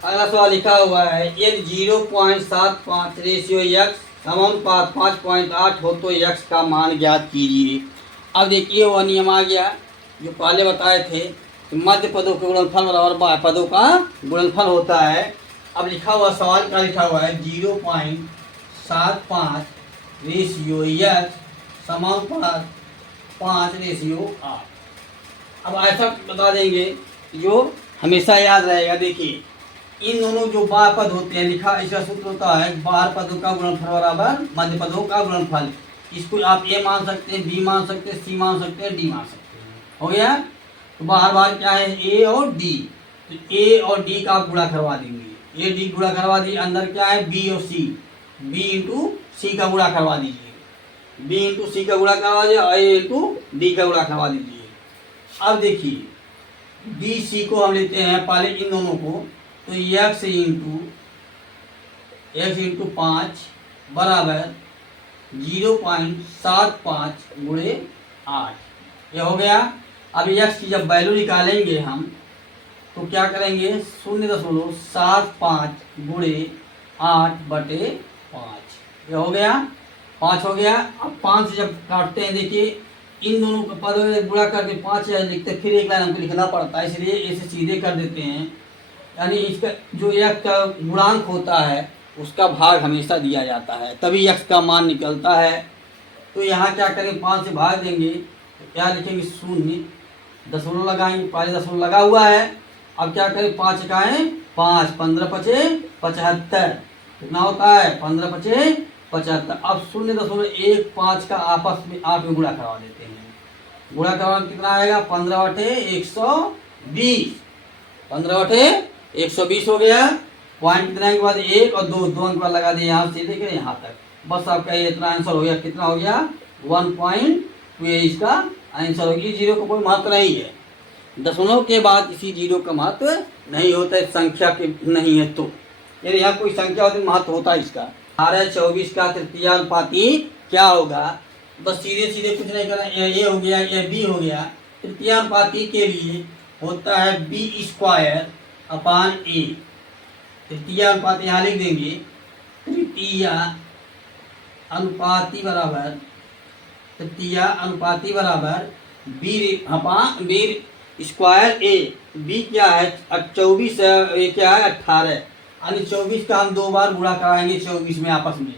अगला सवाल लिखा हुआ है यदि 0.75 रेशियो यक्स समानुपात 5.8 हो तो यक्स का मान ज्ञात कीजिए। अब देखिए वह नियम आ गया जो पहले बताए थे कि मध्य पदों के गुणनफल बराबर बाह्य पदों का गुणनफल होता है। अब लिखा हुआ सवाल क्या लिखा हुआ है 0.75 रेशियो यक्स समानुपात 5:8। अब ऐसा बता देंगे जो हमेशा याद रहेगा। देखिए इन दोनों जो बाह्य पद होते हैं लिखा इसका सूत्र होता है बाह्य पदों का गुणनफल बराबर मध्य पदों का गुणनफल। इसको आप ए मान सकते हैं, बी मान सकते हैं, सी मान सकते हैं, डी मान सकते हैं। हो गया। तो बाहर बाहर क्या है ए और डी, तो ए और डी का आप गुणा करवा देंगे। ए डी गुणा करवा दिए। अंदर क्या है बी और सी, बी इंटू सी का गुणा करवा दीजिए, बी इंटू सी का गुणा करवा दीजिए और ए इंटू डी का गुणा करवा दीजिए। अब देखिए बी सी को हम लेते हैं पहले इन दोनों को, तो x इंटू 5 बराबर 0.75 गुणे 8 ये हो गया। अब x की जब वैल्यू निकालेंगे हम तो क्या करेंगे 0.75 गुणे 8/5 ये हो गया 5 हो गया। अब 5 से जब काटते हैं देखिए इन दोनों का पद गुणा करके 5 लिखते फिर एक लाइन हमको लिखना पड़ता है, इसलिए इसे सीधे कर देते हैं। यानी इसका जो यक्स का गुणांक होता है उसका भाग हमेशा दिया जाता है तभी यक्स का मान निकलता है। तो यहाँ क्या करेंगे 5 से भाग देंगे तो क्या लिखेंगे 0, दशमलव लगाएंगे, पहले दशमलव लगा हुआ है। अब क्या करें 5 का है 5, 15×5 = 75 कितना होता है 15×5 = 75। अब 0.15 का आपस में 8 में गुणा करवा देते हैं। गुणा करवा कितना आएगा 15/120, 15/120 हो गया। पॉइंट कितना के बाद 1 और 2 अंक बाद लगा दिए यहाँ से लेकर यहाँ तक। बस आपका ये इतना आंसर हो गया। कितना हो गया 1.2 इसका आंसर हो गया। जीरो का कोई महत्व नहीं है, दशमलव के बाद किसी जीरो का महत्व नहीं होता है, संख्या के नहीं है तो। यदि यहाँ कोई संख्या होती महत्व होता है इसका। 18/24 का तृतीयानुपाती क्या होगा, बस सीधे सीधे कुछ नहीं करना। ये हो गया, ये बी हो गया। तृतीयानुपाती के लिए होता है b² / a। तृतीय अनुपात यहाँ लिख देंगे, तृतीय अनुपाती बराबर b² a। b क्या है 24, ये क्या है 18, यानी 24 का हम 2 बार गुणा कराएंगे 24 में आपस में,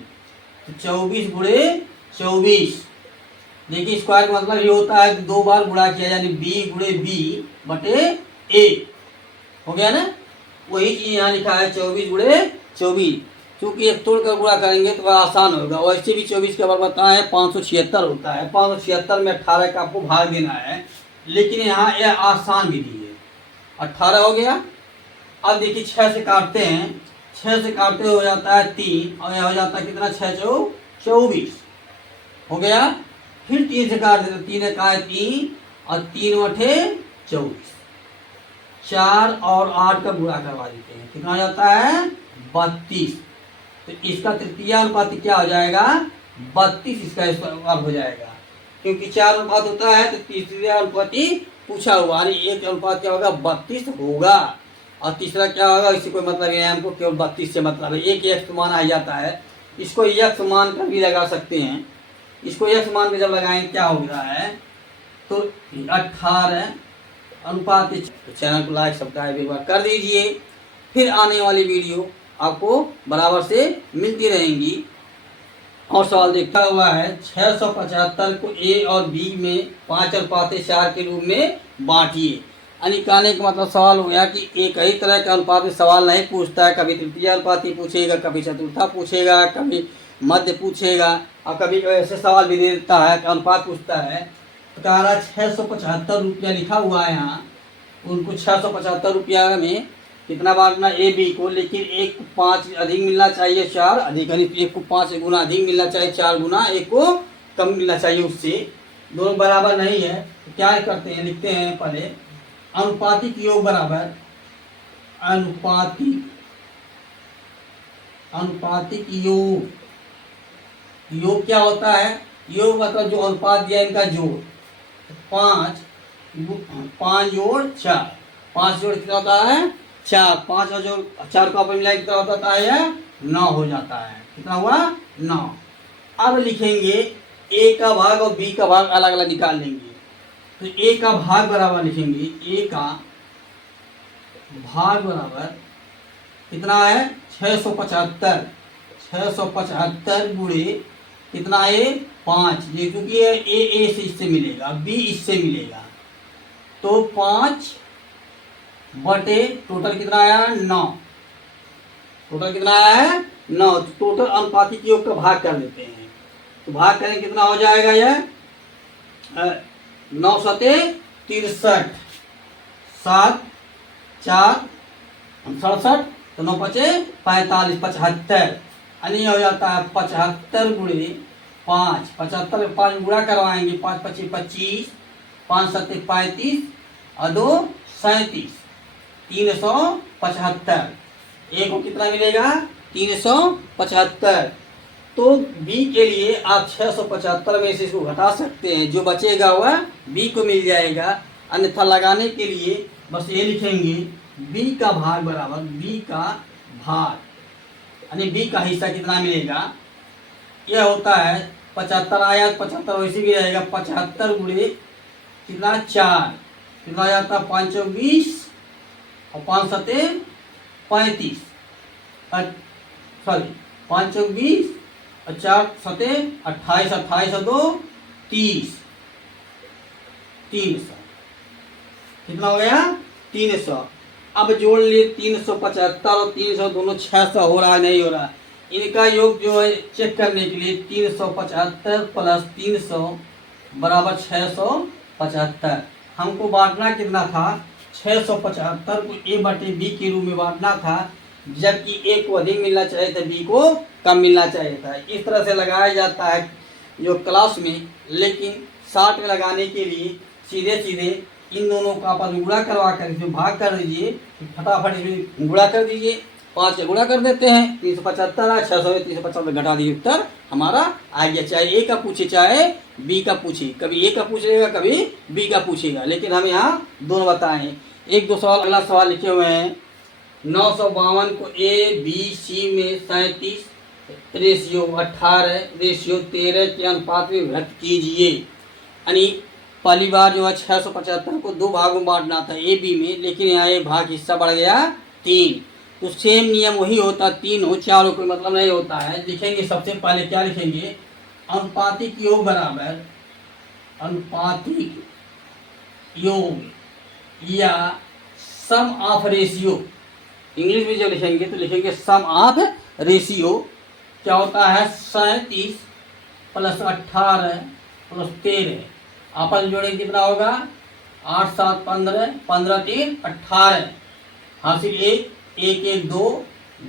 तो 24 गुणे 24। देखिए स्क्वायर का मतलब ये होता है कि 2 बार गुणा किया, यानी b/b/a हो गया ना। वही चीज यहाँ लिखा है 24 × 24। क्योंकि एक तोड़कर गुणा करेंगे तो बड़ा आसान होगा। वैसे भी 24 के बराबर बताया है 576 होता है। 576 में 18 का आपको भाग देना है, लेकिन यहाँ यह आसान विधि है। 18 हो गया। अब देखिए 6 से काटते हैं, 6 से काटते हो जाता है 3 और यह हो जाता है कितना 6×4 = 24 हो गया। फिर 3 से काट देते, 3 का है 3 और 3 × 24, 4 और 8 का गुणा करवा देते हैं, कितना हो जाता है 32। तो इसका तृतीय अनुपात क्या हो जाएगा 32, इसका अब हो जाएगा। क्योंकि 4 अनुपात होता है तो तृतीय अनुपात पूछा हुआ, एक अनुपात क्या होगा 32 होगा और तीसरा क्या होगा, इसी कोई मतलब है हमको, केवल 32 से मतलब है। एक यक्स मान आ जाता है, इसको यक्स मान कर भी लगा सकते हैं। इसको यक्स मान में जब लगाएंगे क्या हो रहा है तो 18 अनुपात। तो चैनल को लाइक सब्सक्राइब एक बार कर दीजिए। फिर आने वाली वीडियो आपको बराबर से मिलती रहेंगी। और सवाल देखा हुआ है 675 को ए और बी में 5:4 के रूप में बांटिए। यानी कहने का मतलब सवाल हो गया कि एक ही तरह के अनुपात में सवाल नहीं पूछता है। कभी तृतीय अनुपाती पूछेगा, कभी चतुर्था पूछेगा, कभी मध्य पूछेगा और कभी ऐसे सवाल भी दे देता है कि अनुपात पूछता है। 675 रुपया लिखा हुआ है यहाँ, उनको 675 रुपया में कितना बांटना ए बी को, लेकिन एक को 5 अधिक मिलना चाहिए 4 अधिक, एक को 5 गुना अधिक मिलना चाहिए 4 गुना, एक को कम मिलना चाहिए उससे, दोनों बराबर नहीं है। तो क्या करते हैं लिखते हैं पहले अनुपातिक योग बराबर अनुपातिक योग क्या होता है, योग मतलब जो अनुपात दिया इनका जोड़, 5 जोड़ 4, 5 जोड़ कितना होता है 4, 5 और जो 4 को आपस में मिला कितना होता है, 9 हो जाता है। कितना हुआ, 9। अब लिखेंगे ए का भाग और बी का भाग अलग अलग निकाल लेंगे। तो ए का भाग बराबर लिखेंगे, ए का भाग बराबर कितना है, 675। 675 गुणे कितना है, 5। ये क्योंकि ए से इससे मिलेगा, बी इससे मिलेगा, तो 5 बटे टोटल कितना आया, 9। टोटल कितना आया है, 9। टोटल अनुपातिक योग का भाग कर देते हैं। तो भाग करें कितना हो जाएगा, यह 9 सते 63, 7 4 67, तो 9 पचे 45, 75। यानी हो जाता है 75 गुणे 5। 75 में 5 गुणा करवाएंगे, 5 पचे 25, 5 सत्ते 35 और 2 37, 375। ए को कितना मिलेगा, 375। तो बी के लिए आप 675 में से इसको घटा सकते हैं, जो बचेगा वह बी को मिल जाएगा। अन्यथा लगाने के लिए बस ये लिखेंगे, बी का भाग बराबर, बी का भाग यानी बी का हिस्सा कितना मिलेगा, यह होता है 75 आया, 75 वैसे भी रहेगा। 75 गुणे कितना, 4, कितना जाता है, 5 चौक 20 और 5 सते 35, सॉरी 5 चौक 20 और 4 सते 28, 28 और 2 30, 300। कितना हो गया, 300। अब जोड़ लिए 375 और 300, दोनों 600 हो रहा है, नहीं हो रहा। इनका योग जो है चेक करने के लिए 375 प्लस 300 बराबर 675। हमको बांटना कितना था, 675 को ए बटे बी के रूप में बांटना था, जबकि ए को अधिक मिलना चाहिए था, बी को कम मिलना चाहिए था। इस तरह से लगाया जाता है जो क्लास में, लेकिन शार्ट में लगाने के लिए सीधे सीधे इन दोनों का आपस में गुणा करवा कर इसमें भाग कर दीजिए, फटाफट इसमें गुणा कर दीजिए। 5 से गुणा कर देते हैं, 375 है, 600 में 375 घटा दीजिए, उत्तर हमारा आ गया। चाहे ए का पूछे चाहे बी का पूछे, कभी ए का पूछ लेगा कभी बी का पूछेगा, लेकिन हम यहाँ दोनों बताएं। 1-2 सवाल, अगला सवाल लिखे हुए हैं, 952 को ए बी सी में 37 रेशियो 18 रेशियो 13 के अनुपात में व्यक्त कीजिए। यानी पहली बार जो है 675 को 2 भागों में बांटना था, ए बी में, लेकिन यहाँ ये भाग हिस्सा बढ़ गया 3। तो सेम नियम वही होता, 3 हो 4 हो कोई मतलब नहीं होता है। लिखेंगे सबसे पहले क्या लिखेंगे, अनुपातिक योग बराबर, अनुपातिक योग या सम ऑफ रेशियो। इंग्लिश में जब लिखेंगे तो लिखेंगे सम ऑफ रेशियो। क्या होता है, 37 प्लस 18 प्लस 13 आपस में जोड़ेंगे कितना होगा, 8 7 15, 15 3 18, हासिल 1 1 1 2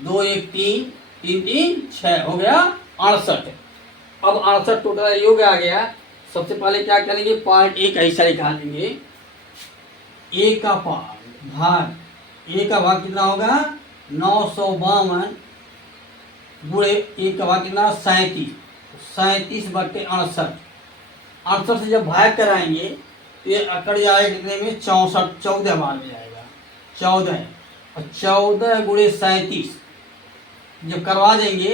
2 1 3 3 3 6 हो गया 68। अब 68 टोटल योग आ गया। सबसे पहले क्या करेंगे, पार्ट ए का हिस्सा निकालेंगे। ए का भाग, ए का भाग कितना होगा, 952 गुणे ए का भाग कितना, 37, 37 बटे 68। 68 से जब भाग कराएंगे तो ये अकड़ जाएगा कितने में, 64, 14 बार में जाएगा, 14 और 14 गुणे 37 जब करवा देंगे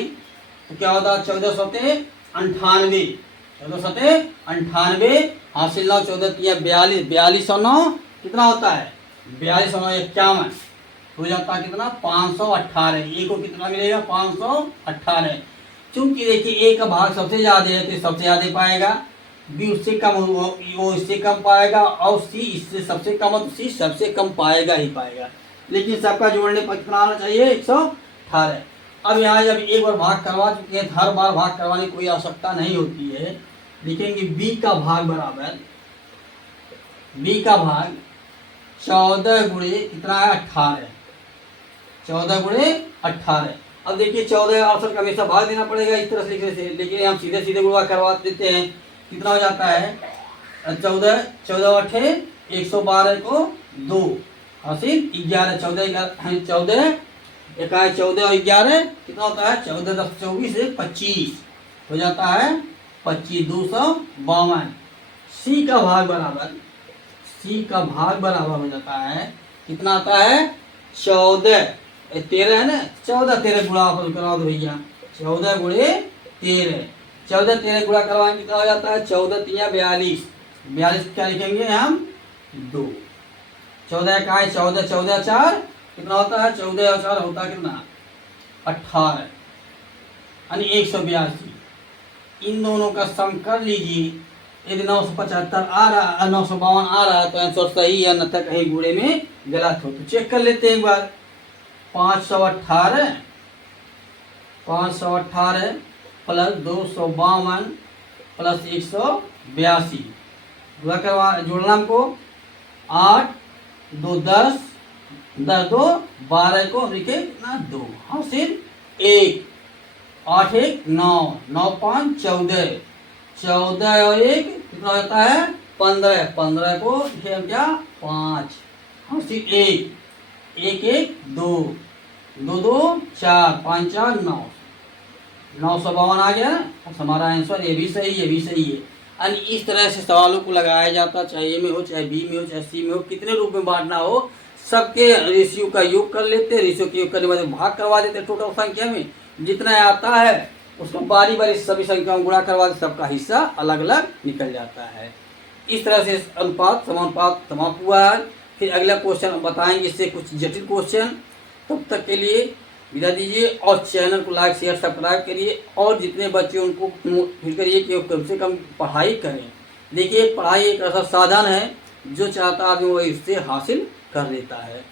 तो क्या होता है, 14 सते 98, 14 सते 98 हासिल 9, 14 3 42, 42 और 9 कितना होता है, 42 और 9 51 हो जाता है कितना, 518। ए को कितना मिलेगा, 518। चूंकि देखिए ए का भाग सबसे ज्यादा है तो सबसे ज्यादा पाएगा, बी उससे कम वो इससे कम पाएगा, और सी इससे सबसे कम हो तो सी सबसे कम पाएगा ही पाएगा। लेकिन सबका जोड़ने पर कितना आना चाहिए, 118। अब यहाँ जब एक बार भाग करवा चुके हैं, हर बार भाग करवाने की कोई आवश्यकता नहीं होती है। लिखेंगे बी का भाग बराबर, बी का भाग 14 गुणे कितना है, 18, 14 गुणे 18। अब देखिए 14 68 का हमेशा भाग देना पड़ेगा इस तरह से लिखने से, लेकिन हम सीधे सीधे गुणा करवा देते हैं। कितना हो जाता है, 14 14 8 112 को 2 हासिल 11, 14 14 इकाई 14 और 11 कितना होता है, 14 10 24 25 हो जाता है 25, 252। सी का भाग बराबर, सी का भाग बराबर हो जाता है कितना आता है, 14, 13 है ना, 14 13 गुणा करा दो भैया, 14 गुणे 13, 14 13 गुणा करवाएंगे कितना हो जाता है, 14 3 42, 42 क्या लिखेंगे हम 2, 14 का है 14, 14 4 कितना होता है, 14 और 4 होता है कितना 18, यानी 182। इन दोनों का सम कर लीजिए, यदि 975 आ रहा, 952 आ रहा है तो आंसर सही है, अन्यथा कहीं गुणे में गलत हो। तो चेक कर लेते हैं एक बार, 518 प्लस 252 प्लस 182 जोड़ना हमको, 8 2 10 10 2 12 को लिखे ना 2 हासिल 1, 8 1 9 9 5 14, 14 और 1 कितना होता है 15, 15 को लिखे हम क्या 5 हासिल 1, 1 1 2 2 2 4 5 4 9, 952 आ गया। अब हमारा आंसर ये भी सही, ये भी सही है। यानी इस तरह से सवालों को लगाया जाता, चाहे ए में हो, चाहे बी में हो, चाहे सी में हो, कितने रूप में बांटना हो, सबके रेशियो का योग कर लेते, रेशियो के योग करने के बाद भाग करवा देते, टोटल संख्या में जितना आता है उसको बारी बारी सभी संख्याओं गुणा करवा देते, सबका हिस्सा अलग अलग निकल जाता है। इस तरह से अनुपात समानुपात समाप्त हुआ है। फिर अगला क्वेश्चन बताएंगे, इससे कुछ जटिल क्वेश्चन। तब तक के लिए विदा दीजिए और चैनल को लाइक शेयर सब्सक्राइब करिए, और जितने बच्चे उनको फील करिए कि कम से कम पढ़ाई करें। देखिए पढ़ाई एक ऐसा साधन है जो चाहता आदमी वो इससे हासिल कर लेता है।